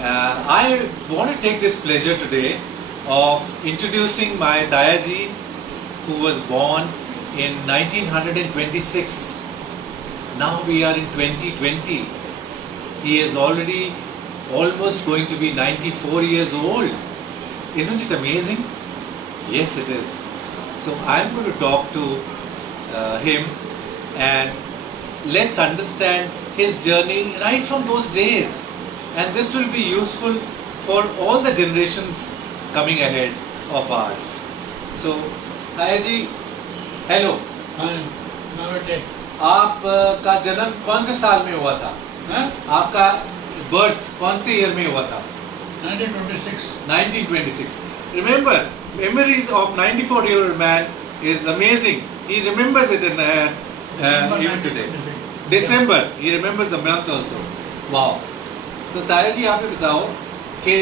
I want to take this pleasure today of introducing my Dayaji, who was born in 1926. Now we are in 2020. He is already almost going to be 94 years old. Isn't it amazing? Yes, it is. So I'm going to talk to him and let's understand his journey right from those days. And this will be useful for all the generations coming ahead of ours. So, Aya ji, hello. हाँ, नमस्ते। आप का जन्म कौन से साल में हुआ था? हाँ? आपका बर्थ कौन से ईयर में हुआ था? 1926। 1926. Remember, memories of 94-year-old man is amazing. He remembers it in even today. December. He remembers the month also. Wow. तो ताया जी आप ही बताओ कि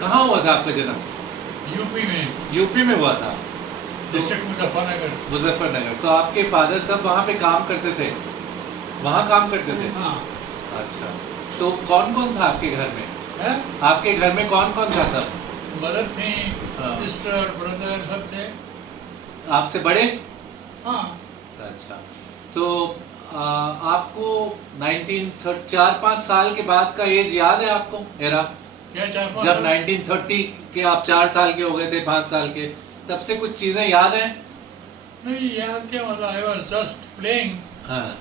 कहाँ हुआ था आपका जन्म? यूपी में। यूपी में हुआ था। डिस्ट्रिक्ट मुजफ्फरनगर। मुजफ्फरनगर। तो आपके फादर तब वहाँ पे काम करते थे? वहाँ काम करते थे? हाँ। अच्छा। तो कौन कौन था आपके घर में? है? आपके घर में कौन कौन था तब? मदर थी, हाँ। सिस्टर, ब्रदर सब थे। आपसे बड़े? हाँ। अच्छा। तो आपको 4-5 साल के बाद का एज याद है आपको? एरा क्या 4-5? जब 1930 के आप 4 साल के हो गए थे, 5 साल के, तब से कुछ चीजें याद हैं? नहीं याद क्या, मतलब आई वाज जस्ट प्लेइंग। हाँ।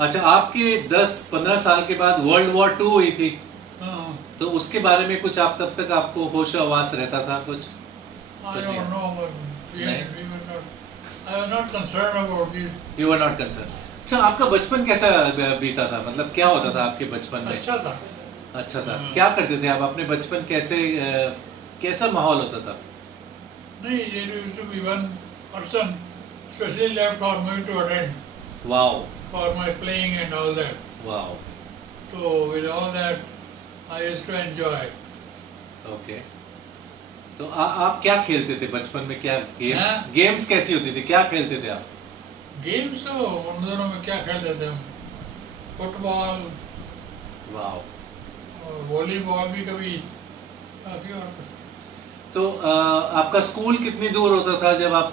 अच्छा, आपके 10-15 साल के बाद वर्ल्ड वॉर 2 हुई थी। हाँ। तो उसके बारे में कुछ आप तब तक आपको होश आवास रहता था कुछ? I don't know, but I was not concerned about this. You were not concerned. अच्छा, आपका बचपन कैसा बीता था? मतलब क्या होता था आपके बचपन में? अच्छा था। अच्छा था। क्या करते थे आप अपने बचपन? कैसा माहौल होता था? नहीं, there used to be one person specially left for me to attend Wow. for my playing and all that. Wow. So with all that, I used to enjoy. Okay. तो आप क्या खेलते थे बचपन में? क्या गेम्स? हाँ? गेम्स कैसी होती थी? क्या खेलते थे आप? गेम्स तो उन दिनों में क्या खेलते थे हम? फुटबॉल वाह। और वॉलीबॉल भी कभी काफी। और तो आपका स्कूल कितनी दूर होता था जब आप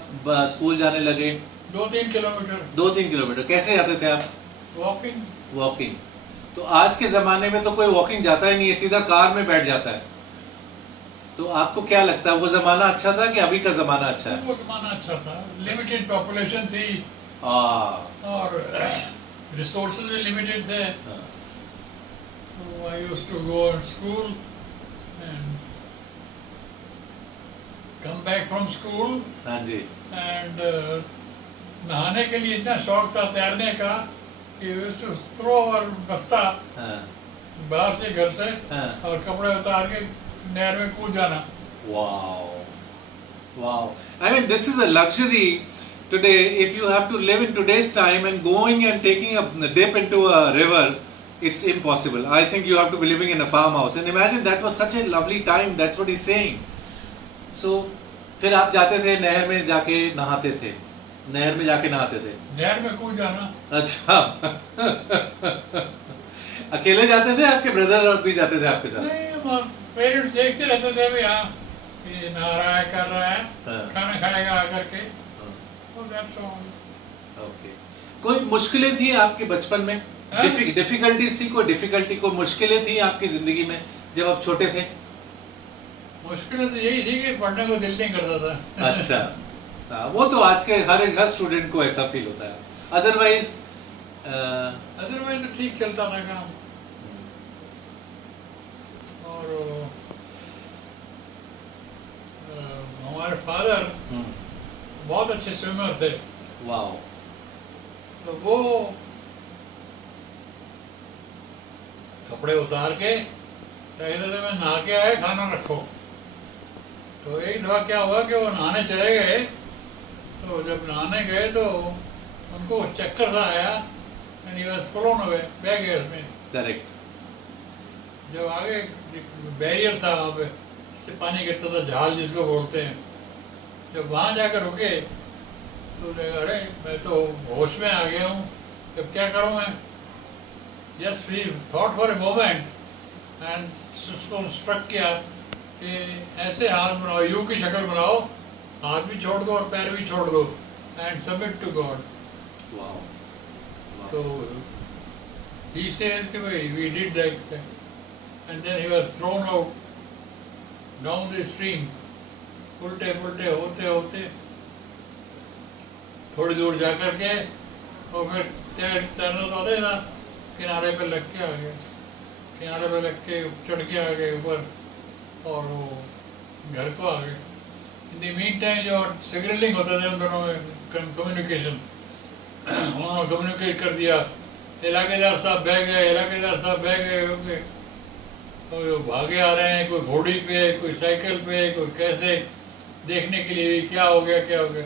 स्कूल जाने लगे? 2-3 किलोमीटर। 2-3 किलोमीटर। कैसे जाते थे आप? वॉकिंग। वॉकिंग। तो आज के जमाने में तो कोई वॉकिंग जाता ही नहीं है, सीधा कार में बैठ जाता है। तो आपको क्या लगता है, वो जमाना अच्छा था कि अभी का जमाना अच्छा है? वो जमाना अच्छा था, लिमिटेड पॉपुलेशन थी और रिसोर्सेज भी लिमिटेड थे। So I used to go to school and come back from school. हाँ जी। And नहाने के लिए इतना शौक था तैरने का कि used to throw our बस्ता बाहर से घर से और कपड़े उतार के नहर में कूद जाना। Wow. Wow. I mean, this is a luxury today. If you have to live in today's time and going and taking a dip into a river, it's impossible. I think you have to be living in a farmhouse. And imagine that was such a lovely time. That's what he's saying. So, फिर आप जाते थे नहर में जाके नहाते थे? नहर में जाके नहाते थे? नहर में कूद जाना। अच्छा। अकेले जाते थे? आपके ब्रदर और भी जाते थे आपके साथ? नहीं, पेरेंट्स देखते रहते थे भी। हाँ, ये नहा रहा है, कर रहा है, खाना खाएगा आकर के। That's all. Okay. कोई मुश्किलें थी आपके बचपन में? डिफिकल्टीज थी? कोई डिफिकल्टी, कोई मुश्किलें थी आपकी जिंदगी में जब आप छोटे थे? मुश्किलें तो यही थी कि पढ़ने को दिल नहीं करता था। अच्छा। वो तो आज के हर स्टूडेंट को ऐसा फील होता है। अदरवाइज तो ठीक चलता था काम। और हमारे फादर बहुत अच्छे स्विमर थे। वाह। तो वो कपड़े उतार के कहते थे मैं नहा के आए, खाना रखो। तो एक दफा क्या हुआ कि वो नहाने चले गए। तो जब नहाने गए तो उनको चक्कर सा आया and he was flown away, बह गए उसमें। करेक्ट। जब आगे बैरियर था वहाँ पे से पानी गिरता था, झाल जिसको बोलते हैं। जब वहाँ जाकर रुके तो लगा अरे मैं तो होश में आ गया हूँ, अब क्या करूँ मैं? Just we thought for a moment and उसको स्ट्रक किया कि ऐसे हाथ बनाओ, यू की शक्ल बनाओ, हाथ भी छोड़ दो और पैर भी छोड़ दो, and submit to God. Wow. तो ही सेज कि भाई we did that, and then he was thrown out down the stream. उल्टे पुल्टे होते होते थोड़ी दूर जा कर के और फिर तैरना तो आता ही था, किनारे पे लग के आ गए, किनारे पे लग के चढ़ के आ गए ऊपर और वो घर को आ गए. इन द मीन टाइम जो सिग्नलिंग होता था उन दोनों में, कम्युनिकेशन, उन्होंने कम्युनिकेट कर दिया, इलाकेदार साहब बह गए, इलाकेदार साहब बह गए होंगे. तो जो भागे आ रहे हैं, कोई घोड़ी पे, कोई साइकिल पे, कोई कैसे, देखने के लिए क्या हो गया क्या हो गया.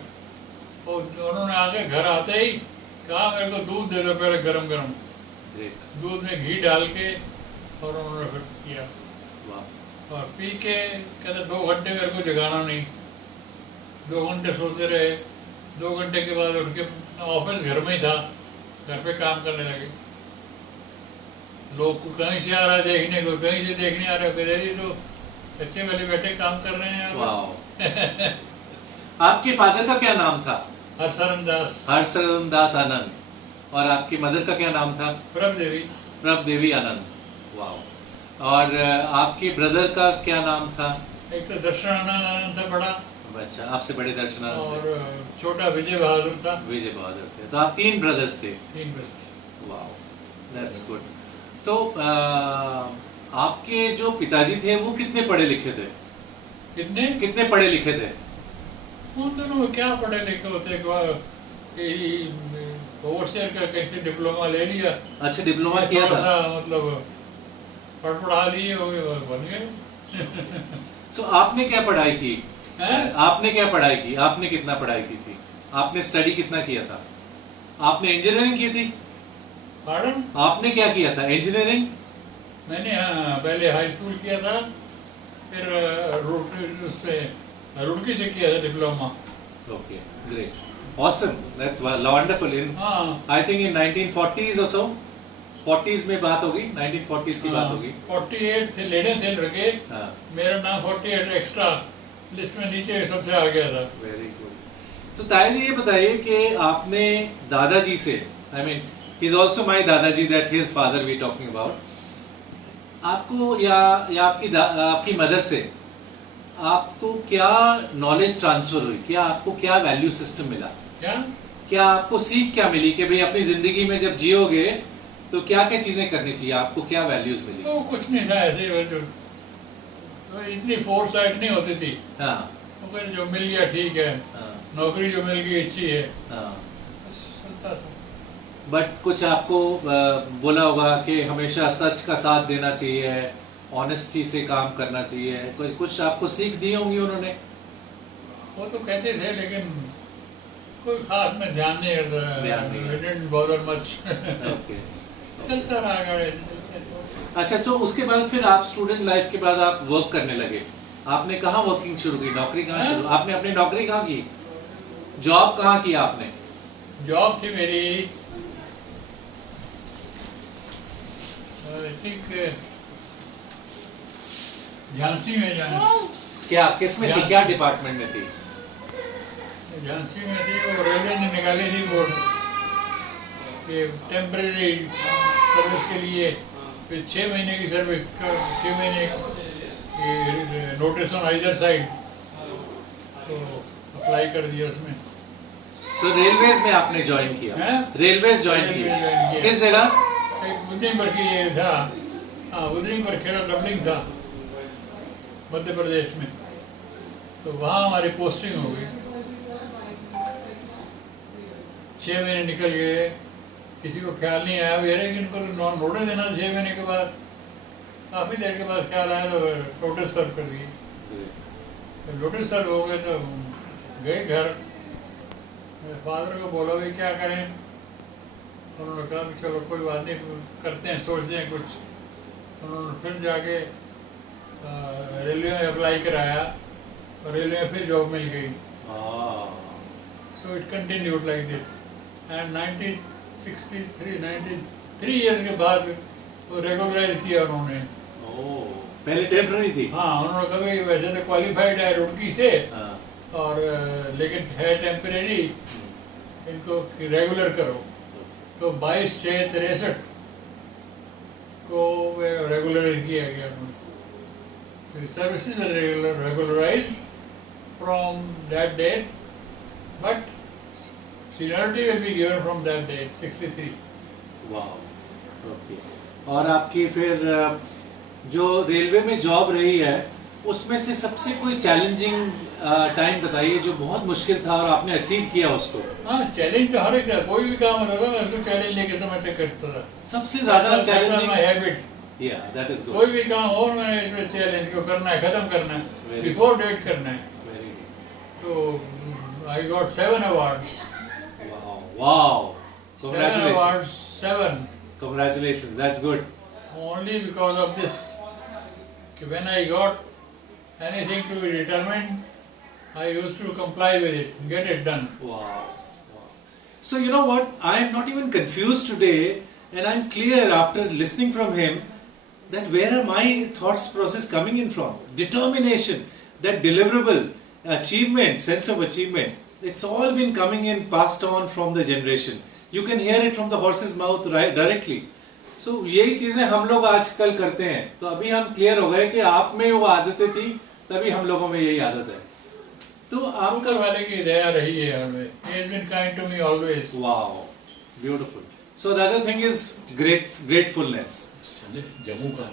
और उन्होंने आगे घर आते ही कहा मेरे को दूध दे दो पहले गरम गरम. Great. दूध में घी डाल के और उन्होंने फिर किया Wow. और पी के कहते 2 घंटे मेरे को जगाना नहीं. 2 घंटे सोते रहे. 2 घंटे के बाद उठ के ऑफिस घर में ही था, घर पे काम करने लगे. लोग को कहीं से आ रहा है देखने को, कहीं से देखने आ रहा है, कहते जी तो अच्छे वाले बैठे काम कर रहे हैं. Wow. आपके फादर का क्या नाम था? हरशरण दास. हरशरण दास आनंद. और आपकी मदर का क्या नाम था? प्रभ देवी. प्रभ देवी आनंद. वाओ. और आपके ब्रदर का क्या नाम था? एक तो दर्शनानंद आनंद था बड़ा, अच्छा, आपसे बड़े दर्शनानंद और छोटा विजय बहादुर था. थे. विजय बहादुर थे. तो आप 3 ब्रदर्स थे. 3 बच्चे. Wow, that's good. तो आपके जो पिताजी थे वो कितने पढ़े लिखे थे? कितने पढ़े लिखे थे? उन दोनों में क्या पढ़े लिखे होते, ओवरसियर का कैसे डिप्लोमा ले लिया. अच्छा, डिप्लोमा किया थोड़ा था. सा मतलब पढ़ा लिए हो गए, बन गए. सो आपने क्या पढ़ाई की? हैं? आपने क्या पढ़ाई की? आपने कितना पढ़ाई की थी? आपने स्टडी कितना किया था? आपने इंजीनियरिंग की थी? पार्डन. आपने क्या किया था? इंजीनियरिंग? मैंने हाँ पहले हाई स्कूल किया था, फिर रुड़की से किया था diploma. Okay, great. Awesome. That's wonderful. हाँ. I think in 1940s or so, 40s में बात होगी, 1940s की बात होगी. 48 थे, लेने थे लड़के. हाँ. मेरा नाम 48 एक्स्ट्रा लिस्ट में नीचे सबसे आ गया था. Very good. So ताया जी ये बताइए कि आपने दादाजी से, I mean, he's also my दादाजी, that his father we talking about. आपको या आपकी मदर से आपको क्या नॉलेज ट्रांसफर हुई? आपको क्या वैल्यू सिस्टम मिला? क्या आपको सीख क्या मिली कि भाई अपनी जिंदगी में जब जियोगे तो क्या क्या चीजें करनी चाहिए? आपको क्या वैल्यूज मिली? तो कुछ नहीं था, ऐसे ही बस तो इतनी फोर्स साइड नहीं होती थी. हाँ. तो फिर जो मिल गया ठीक है, हाँ. नौकरी जो मिल गई अच्छी है. हाँ. बस चलता था. बट कुछ आपको बोला होगा कि हमेशा सच का साथ देना चाहिए, ऑनेस्टी से काम करना चाहिए, कुछ आपको सीख दी होंगी उन्होंने? वो तो कहते थे लेकिन कोई खास में ध्यान नहीं ध्यान बॉदर मच. ओके. चलता रहा गाड़ी. अच्छा, तो उसके बाद फिर आप स्टूडेंट लाइफ के बाद आप वर्क करने लगे. आपने कहाँ वर्किंग शुरू की? नौकरी कहाँ शुरू? आपने अपनी नौकरी कहाँ की? जॉब कहाँ की आपने? जॉब थी मेरी ठीक झांसी में. क्या किस में थी? क्या डिपार्टमेंट में थी? झांसी में थी. वो रेलवे ने निकाली थी बोर्ड कि टेम्परेरी सर्विस के लिए, फिर 6 महीने की सर्विस का 6 महीने की नोटिस ऑन आइदर साइड. तो अप्लाई कर दिया उसमें. सो रेलवेज में आपने ज्वाइन किया? रेलवेज ज्वाइन किया. किस जगह? उदयपुर पर की ये था. हाँ, उदयपुर पर खेड़ा डबलिंग था मध्य प्रदेश में. तो वहाँ हमारी पोस्टिंग हो गई. 6 महीने निकल गए, किसी को ख्याल नहीं आया. अरे इनको तो नोटिस देना 6 महीने के बाद. काफ़ी देर के बाद ख्याल आया तो नोटिस सर्व कर दिए. तो नोटिस सर्व हो गए तो गए घर. मेरे फादर को बोला भाई क्या करें. उन्होंने कहा कि चलो कोई बात नहीं, करते हैं, सोचते हैं कुछ. उन्होंने फिर जाके रेलवे में अप्लाई कराया और रेलवे में फिर जॉब मिल गई. So it continued like this. And 1963 93 year के बाद तो रेगुलराइज किया उन्होंने। ओह, पहले टेम्पररी थी। हाँ, उन्होंने कभी वैसे तो क्वालिफाइड है रुड़की से, हाँ, और लेकिन है टेम्परेरी, इनको रेगुलर करो। तो 22/6/63 को रेगुलर किया गया उन्होंने। Services regularise from that date, but seniority will be given from that date 63। वाह, ओके। और आपकी फिर जो रेलवे में जॉब रही है उसमें से सबसे कोई चैलेंजिंग टाइम बताइए जो बहुत मुश्किल था और आपने अचीव किया उसको। हाँ, चैलेंज तो हर एक था, कोई भी काम होता था मैं उसको चैलेंज लेके समझ करता था। सबसे ज्यादा चैलेंजिंग माय हैबिट। या दैट इज गुड। कोई भी काम हो मैंने इसमें चैलेंज को करना है, खत्म करना है, Very बिफोर डेट करना है। Very good. तो I got 7 awards. Wow wow, 7 congratulations. Awards, 7, congratulations, that's good. only because of this. When I got anything to be determined, I used to comply with it, get it done. Wow. Wow. So you know what? I am not even confused today, and I'm clear after listening from him that where are my thoughts process coming in from? Determination, that deliverable, achievement, sense of achievement. It's all been coming in, passed on from the generation. You can hear it from the horse's mouth right, directly. So यही चीजें हम लोग आजकल करते हैं। तो अभी हम क्लियर हो गए कि आप में वो आदतें थी, तभी हम लोगों में यही आदत है। तो आपका ऊपर वाले की दया रही है हमें। He has been kind to me always. wow, beautiful. So the other thing is gratefulness. Jammu का